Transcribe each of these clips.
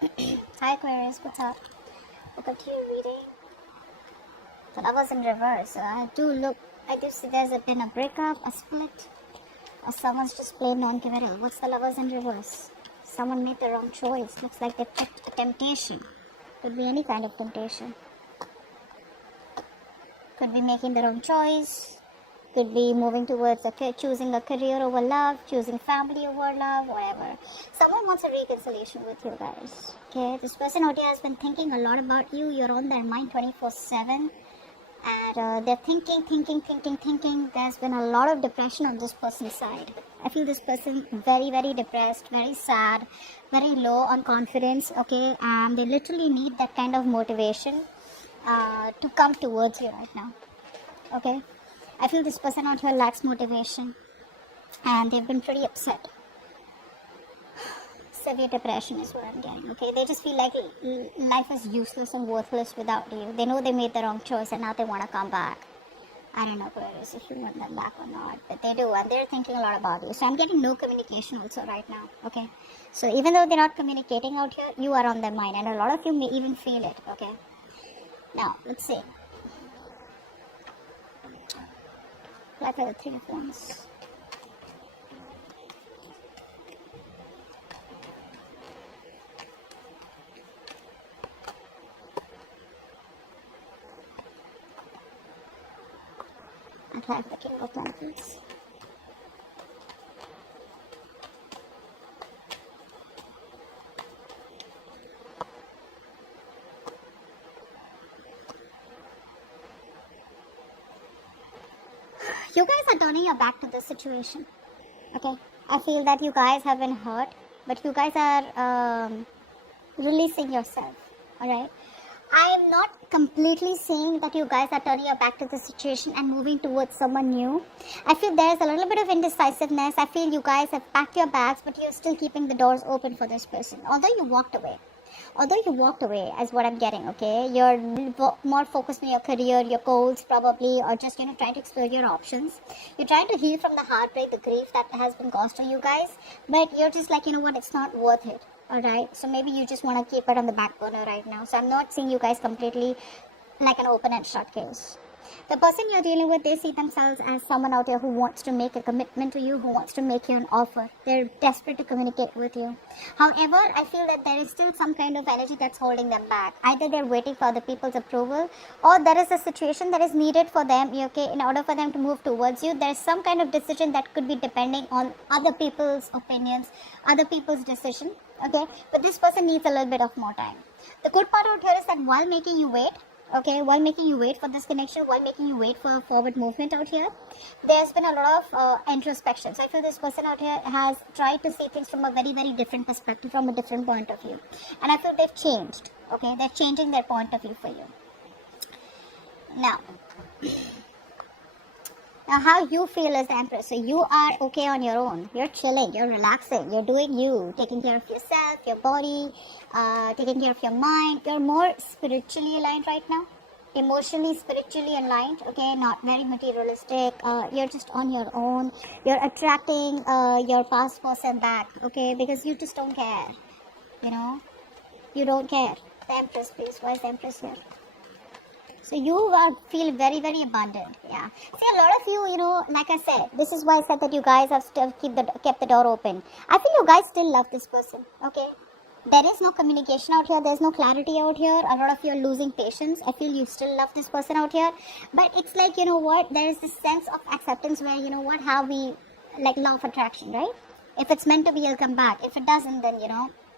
Hi Aquarius, what's up? Welcome to your reading. The lovers in reverse. I do see been a breakup, a split, or someone's just plain non-committal. What's the lovers in reverse? Someone made the wrong choice. Looks like they picked a temptation. Could be any kind of temptation. Could be making the wrong choice. Could be moving towards choosing a career over love, choosing family over love, whatever. Someone wants a reconciliation with you guys. Okay, this person out here has been thinking a lot about you. You're on their mind 24/7. And they're thinking. There's been a lot of depression on this person's side. I feel this person very, very depressed, very sad, very low on confidence. Okay, and they literally need that kind of motivation to come towards you right now. Okay. I feel this person out here lacks motivation and they've been pretty upset. Severe depression is what I'm getting, okay? They just feel like life is useless and worthless without you. They know they made the wrong choice and now they want to come back. I don't know, Aquarius, if you want them back or not, but they do, and they're thinking a lot about you. So I'm getting no communication also right now, okay? So even though they're not communicating out here, you are on their mind, and a lot of you may even feel it, okay? Now, let's see. Like the Three of Wands. And like the King of Pentacles. You guys are turning your back to this situation, okay? I feel that you guys have been hurt, but you guys are releasing yourself, alright? I am not completely saying that you guys are turning your back to the situation and moving towards someone new. I feel there's a little bit of indecisiveness. I feel you guys have packed your bags, but you're still keeping the doors open for this person, although you walked away. Is what I'm getting, okay? You're more focused on your career, your goals probably, or just, trying to explore your options. You're trying to heal from the heartbreak, the grief that has been caused to you guys, but you're just like, you know what, it's not worth it, alright? So maybe you just want to keep it on the back burner right now. So I'm not seeing you guys completely like an open and shut case. The person you're dealing with, they see themselves as someone out there who wants to make a commitment to you, who wants to make you an offer. They're desperate to communicate with you. However, I feel that there is still some kind of energy that's holding them back. Either they're waiting for other people's approval, or there is a situation that is needed for them, okay, in order for them to move towards you. There's some kind of decision that could be depending on other people's opinions, other people's decision, okay? But this person needs a little bit of more time. The good part out here is that while making you wait, okay, while making you wait for this connection, while making you wait for forward movement out here, there's been a lot of introspection. So I feel this person out here has tried to see things from a very, very different perspective, from a different point of view. And I feel they've changed, okay? They're changing their point of view for you. Now, how you feel as the Empress. So you are okay on your own. You're chilling, you're relaxing, you're doing you, taking care of yourself, your body, taking care of your mind. You're more spiritually aligned right now, emotionally, spiritually aligned, okay? Not very materialistic. You're just on your own. You're attracting your past person back, okay? Because you just don't care, you don't care. The Empress, please. Why is the Empress here? So you feel very, very abundant, yeah. See, a lot of you, like I said, this is why I said that you guys have still kept the door open. I feel you guys still love this person, okay? There is no communication out here. There's no clarity out here. A lot of you are losing patience. I feel you still love this person out here. But it's like, there is this sense of acceptance where, how we, like law of attraction, right? If it's meant to be, it'll come back. If it doesn't, then,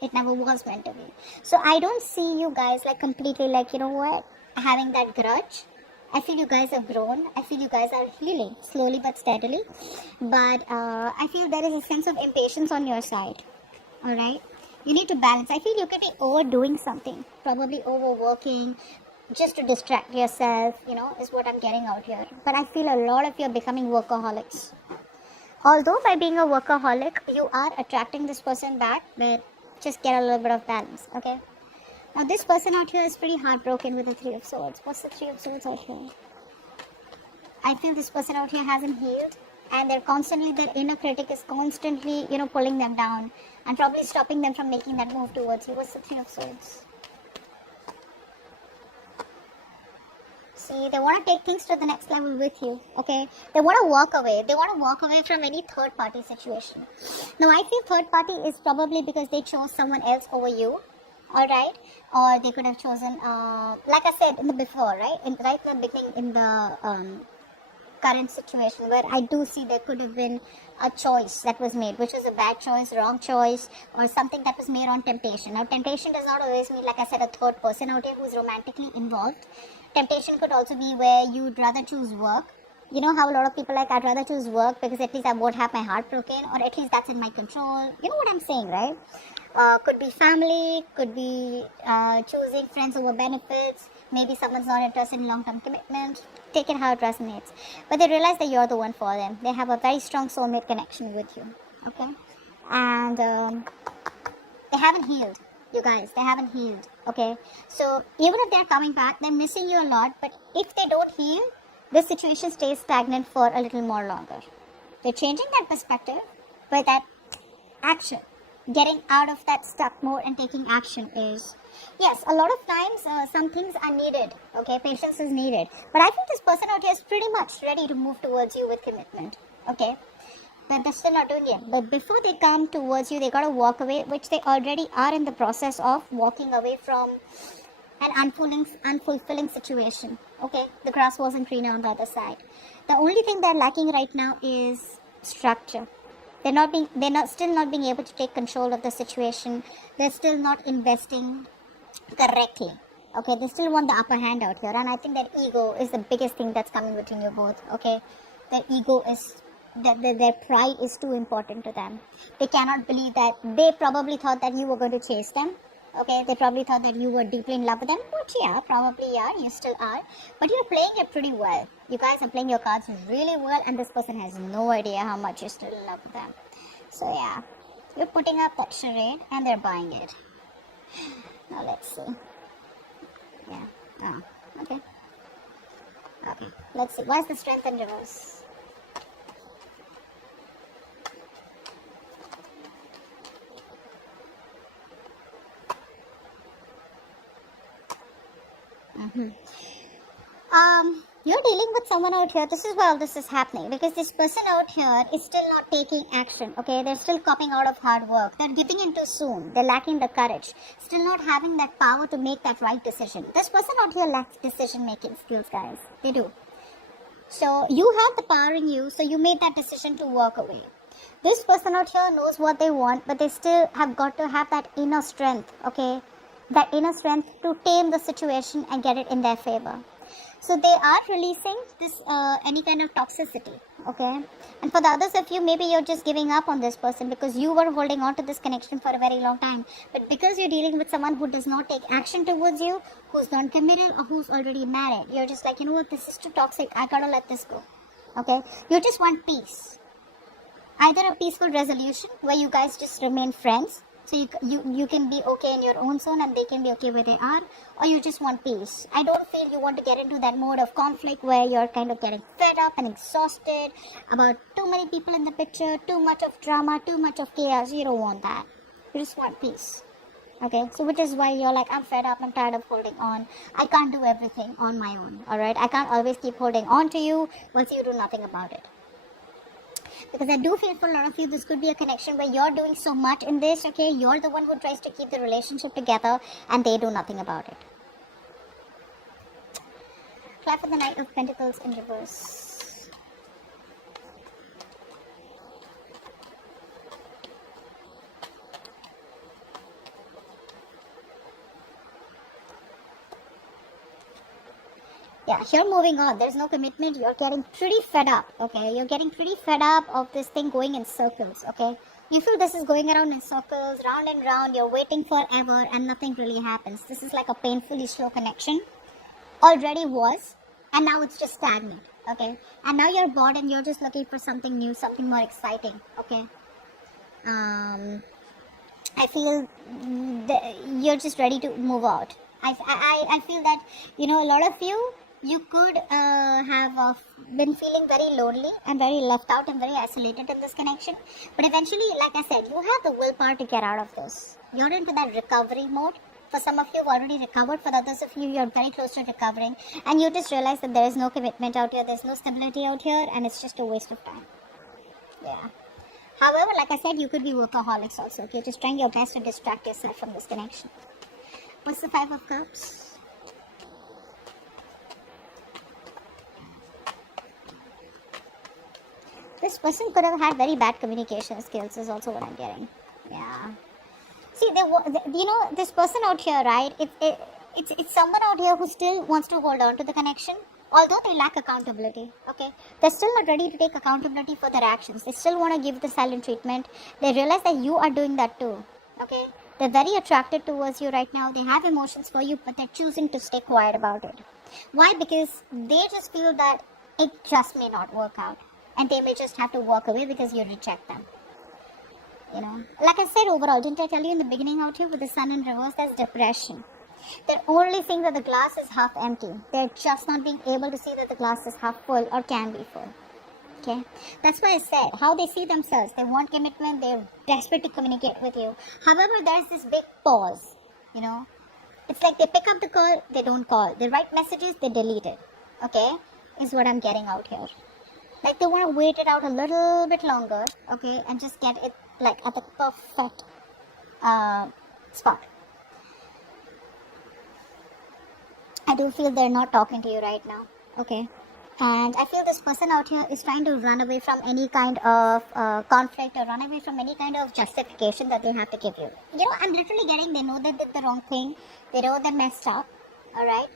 it never was meant to be. So I don't see you guys like completely like, having that grudge. I feel you guys have grown. I feel you guys are healing slowly but steadily. But I feel there is a sense of impatience on your side. Alright? You need to balance. I feel you could be overdoing something. Probably overworking. Just to distract yourself, is what I'm getting out here. But I feel a lot of you are becoming workaholics. Although by being a workaholic, you are attracting this person back. But just get a little bit of balance. Okay? Now this person out here is pretty heartbroken with the Three of Swords. What's the Three of Swords out here? I feel this person out here hasn't healed. and their inner critic is constantly, pulling them down and probably stopping them from making that move towards you. What's the Three of Swords? See, they want to take things to the next level with you, okay? They want to walk away. They want to walk away from any third party situation. Now, I feel third party is probably because they chose someone else over you, alright? Or they could have chosen, like I said in the before, right? Right in the beginning, in the current situation, where I do see there could have been a choice that was made, which was a bad choice, wrong choice, or something that was made on temptation. Now, temptation does not always mean, like I said, a third person out here who's romantically involved. Temptation could also be where you'd rather choose work. You know how a lot of people like, I'd rather choose work because at least I won't have my heart broken, or at least that's in my control. You know what I'm saying, right? Could be family, could be choosing friends over benefits. Maybe someone's not interested in long-term commitment. Take it how it resonates. But they realize that you're the one for them. They have a very strong soulmate connection with you. Okay? And they haven't healed. You guys, they haven't healed. Okay? So even if they're coming back, they're missing you a lot. But if they don't heal, this situation stays stagnant for a little more longer. They're changing that perspective, but that action, getting out of that stuck mode and taking action is, yes, a lot of times some things are needed, okay, patience is needed, but I think this person out here is pretty much ready to move towards you with commitment, okay, but they're still not doing it. But before they come towards you, they gotta walk away, which they already are in the process of walking away from an unfulfilling situation, okay. The grass wasn't greener on the other side. The only thing they're lacking right now is structure. They're still not being able to take control of the situation. They're still not investing correctly. Okay, they still want the upper hand out here, and I think that ego is the biggest thing that's coming between you both. Okay, their ego is their pride is too important to them. They cannot believe that they probably thought that you were going to chase them. Okay, they probably thought that you were deeply in love with them, which yeah, probably are, you still are, but you're playing it pretty well. You guys are playing your cards really well, and this person has no idea how much you're still in love with them. So yeah, you're putting up that charade and they're buying it. Now let's see. Yeah, oh, okay. Okay, let's see. Why is the Strength in reverse? You're dealing with someone out here. This is why all this is happening, because this person out here is still not taking action. Okay, they're still copping out of hard work. They're giving in too soon. They're lacking the courage. Still not having that power to make that right decision. This person out here lacks decision making skills, guys. They do. So you have the power in you. So you made that decision to walk away. This person out here knows what they want, but they still have got to have that inner strength. Okay, that inner strength to tame the situation and get it in their favor. So they are releasing this any kind of toxicity, okay? And for the others of you, maybe you're just giving up on this person because you were holding on to this connection for a very long time. But because you're dealing with someone who does not take action towards you, who's non-committed or who's already married, you're just like, you know what, this is too toxic, I gotta let this go, okay? You just want peace. Either a peaceful resolution where you guys just remain friends, so you can be okay in your own zone and they can be okay where they are, or you just want peace. I don't feel you want to get into that mode of conflict where you're kind of getting fed up and exhausted about too many people in the picture, too much of drama, too much of chaos. You don't want that. You just want peace. Okay, so which is why you're like, I'm fed up, I'm tired of holding on. I can't do everything on my own, alright? I can't always keep holding on to you once you do nothing about it. Because I do feel for a lot of you, this could be a connection where you're doing so much in this, okay? You're the one who tries to keep the relationship together and they do nothing about it. Clap for the Knight of Pentacles in reverse. Yeah, you're moving on. There's no commitment. You're getting pretty fed up, okay? You're getting pretty fed up of this thing going in circles, okay? You feel this is going around in circles, round and round. You're waiting forever and nothing really happens. This is like a painfully slow connection. Already was, and now it's just stagnant, okay? And now you're bored and you're just looking for something new, something more exciting, okay? I feel you're just ready to move out. I feel that, you know, a lot of you, You could have been feeling very lonely and very left out and very isolated in this connection. But eventually, like I said, you have the willpower to get out of this. You're into that recovery mode. For some of you, you've already recovered. For the others of you, you're very close to recovering. And you just realize that there is no commitment out here. There's no stability out here. And it's just a waste of time. Yeah. However, like I said, you could be workaholics also. Okay, just trying your best to distract yourself from this connection. What's the Five of Cups? This person could have had very bad communication skills is also what I'm getting. Yeah. See, this person out here, right? It's someone out here who still wants to hold on to the connection, although they lack accountability. Okay, they're still not ready to take accountability for their actions. They still want to give the silent treatment. They realize that you are doing that too. Okay, they're very attracted towards you right now. They have emotions for you, but they're choosing to stay quiet about it. Why? Because they just feel that it just may not work out. And they may just have to walk away because you reject them. You know, like I said, overall, didn't I tell you in the beginning out here with the sun in reverse, there's depression. They're only seeing that the glass is half empty. They're just not being able to see that the glass is half full or can be full. Okay, that's why I said how they see themselves. They want commitment. They're desperate to communicate with you. However, there's this big pause. You know, it's like they pick up the call, they don't call. They write messages, they delete it. Okay, is what I'm getting out here. Like they want to wait it out a little bit longer, okay, and just get it like at the perfect spot. I do feel they're not talking to you right now, okay, and I feel this person out here is trying to run away from any kind of conflict or run away from any kind of justification that they have to give you. You know, I'm literally getting, they know they did the wrong thing, they know they messed up, alright,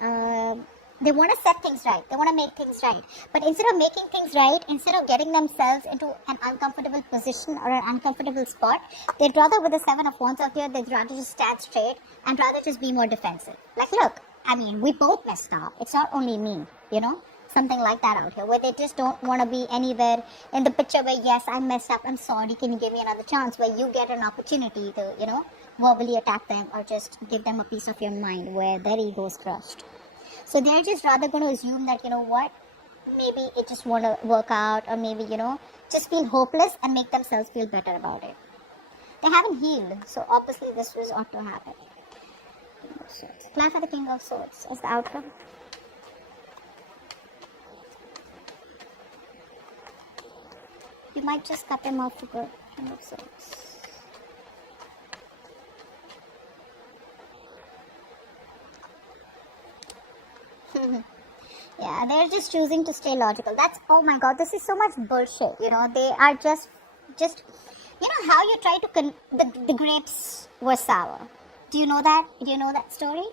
and they want to set things right. They want to make things right. But instead of making things right, instead of getting themselves into an uncomfortable position or an uncomfortable spot, they'd rather, with the Seven of Wands out here, they'd rather just stand straight and rather just be more defensive. Like, look, I mean, we both messed up. It's not only me, you know? Something like that out here, where they just don't want to be anywhere in the picture where, yes, I messed up, I'm sorry, can you give me another chance? Where you get an opportunity to, you know, verbally attack them or just give them a piece of your mind where their ego is crushed. So they're just rather going to assume that, you know what, maybe it just won't work out, or maybe, you know, just feel hopeless and make themselves feel better about it. They haven't healed, so obviously this was ought to happen. Apply for the King of Swords as the outcome. You might just cut them off for good. King of Swords. Yeah, they're just choosing to stay logical. That's, oh my god, this is so much bullshit. You know, they are just you know how you try to the grapes were sour. Do you know that? Do you know that story?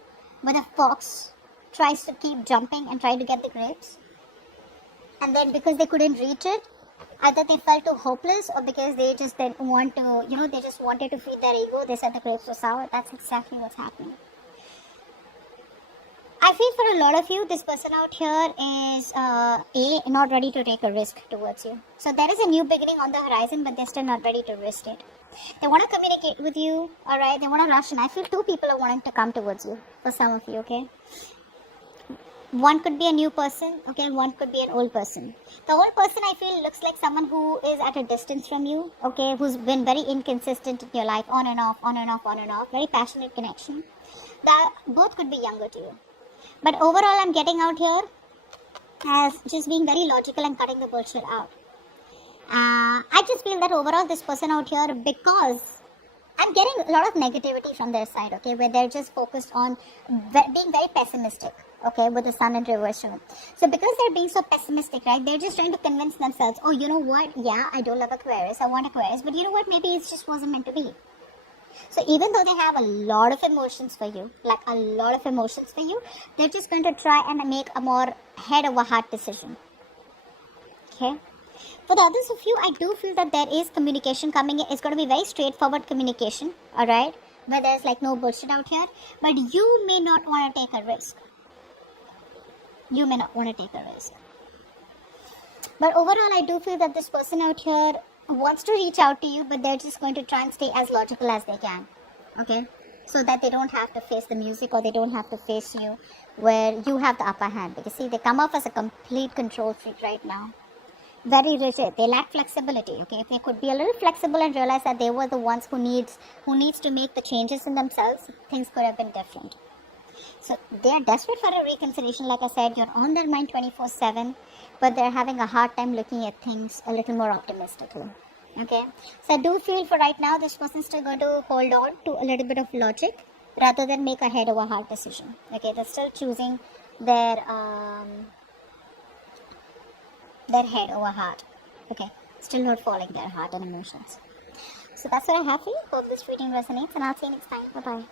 Where the fox tries to keep jumping and try to get the grapes, and then because they couldn't reach it, either they felt too hopeless or because they just didn't want to, you know, they just wanted to feed their ego, they said the grapes were sour. That's exactly what's happening. I feel for a lot of you, this person out here is not ready to take a risk towards you. So there is a new beginning on the horizon, but they're still not ready to risk it. They want to communicate with you, alright? They want to rush in. I feel two people are wanting to come towards you, for some of you, okay? One could be a new person, okay? One could be an old person. The old person, I feel, looks like someone who is at a distance from you, okay? Who's been very inconsistent in your life, on and off, on and off, on and off. Very passionate connection. That both could be younger to you. But overall, I'm getting out here as just being very logical and cutting the bullshit out. I just feel that overall this person out here, because I'm getting a lot of negativity from their side, okay, where they're just focused on being very pessimistic, okay, with the sun in reverse. So because they're being so pessimistic, right, they're just trying to convince themselves, oh, you know what, yeah, I do love Aquarius, I want Aquarius, but you know what, maybe it just wasn't meant to be. So even though they have a lot of emotions for you, like a lot of emotions for you, they're just going to try and make a more head over heart decision. Okay. For the others of you, I do feel that there is communication coming in. It's going to be very straightforward communication, alright, where there's like no bullshit out here. But you may not want to take a risk. You may not want to take a risk. But overall, I do feel that this person out here wants to reach out to you, but they're just going to try and stay as logical as they can. Okay? so that they don't have to face the music, or they don't have to face you where you have the upper hand. Because see, they come off as a complete control freak right now. Very rigid. They lack flexibility. Okay, if they could be a little flexible and realize that they were the ones who needs to make the changes in themselves, things could have been different. So they are desperate for a reconciliation. Like I said, you're on their mind 24/7, but they're having a hard time looking at things a little more optimistically. Okay, so I do feel for right now, this person's still going to hold on to a little bit of logic rather than make a head over heart decision. Okay, they're still choosing their head over heart. Okay, still not following their heart and emotions. So that's what I have for you. Hope this reading resonates, and I'll see you next time. Bye bye.